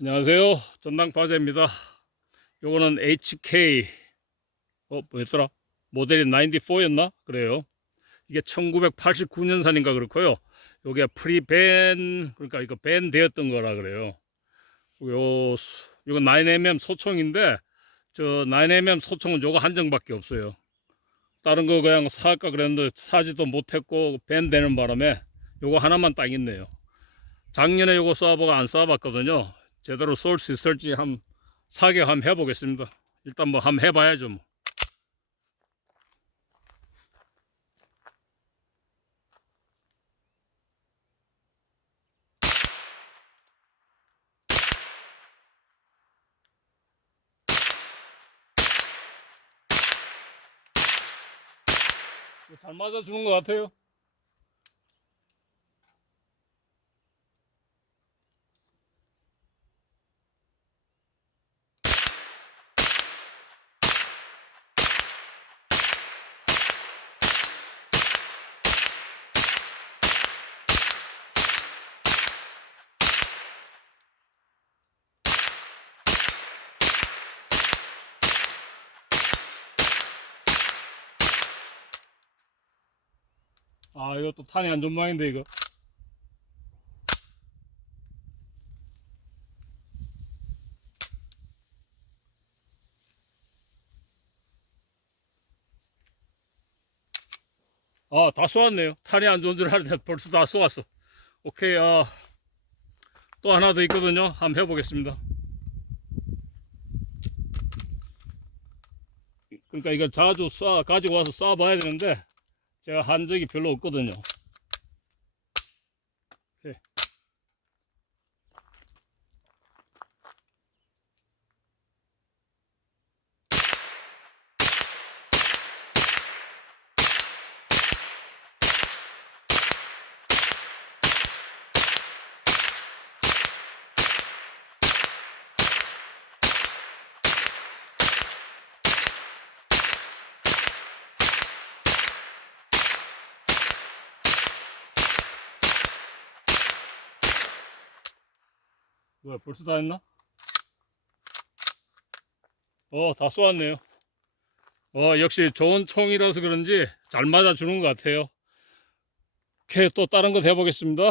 안녕하세요. 전당파제입니다. 요거는 HK 어 뭐였더라? 모델이 94였나? 그래요. 이게 1989년산인가 그렇고요. 요게 프리밴 그러니까 이거 밴 되었던 거라 그래요. 요 수- 요거 9mm 소총인데 저 9mm 소총은 요거 한정밖에 없어요. 다른 거 그냥 사할까 그랬는데 사지도 못했고 밴 되는 바람에 요거 하나만 딱 있네요. 작년에 요거 쏴보고 안 쏴봤거든요. 제대로 쏠 수 있을지 한번 사격 한번 해보겠습니다. 일단 뭐 한번 해봐야죠. 뭐. 뭐잘 맞아주는 것 같아요. 아, 이것도 탄이 안 좋은 모양인데, 이거. 아, 다 쏘았네요. 탄이 안 좋은 줄 알았는데 벌써 다 쏘았어. 오케이, 아, 또 하나 더 있거든요. 한번 해보겠습니다. 그러니까 이걸 자주 쏴, 가지고 와서 쏴봐야 되는데, 제가 한 적이 별로 없거든요. 오 뭐야, 벌써 다 했나? 어, 다 쏘았네요. 어, 역시 좋은 총이라서 그런지 잘 맞아주는 것 같아요. 오케이, 또 다른 거 해보겠습니다.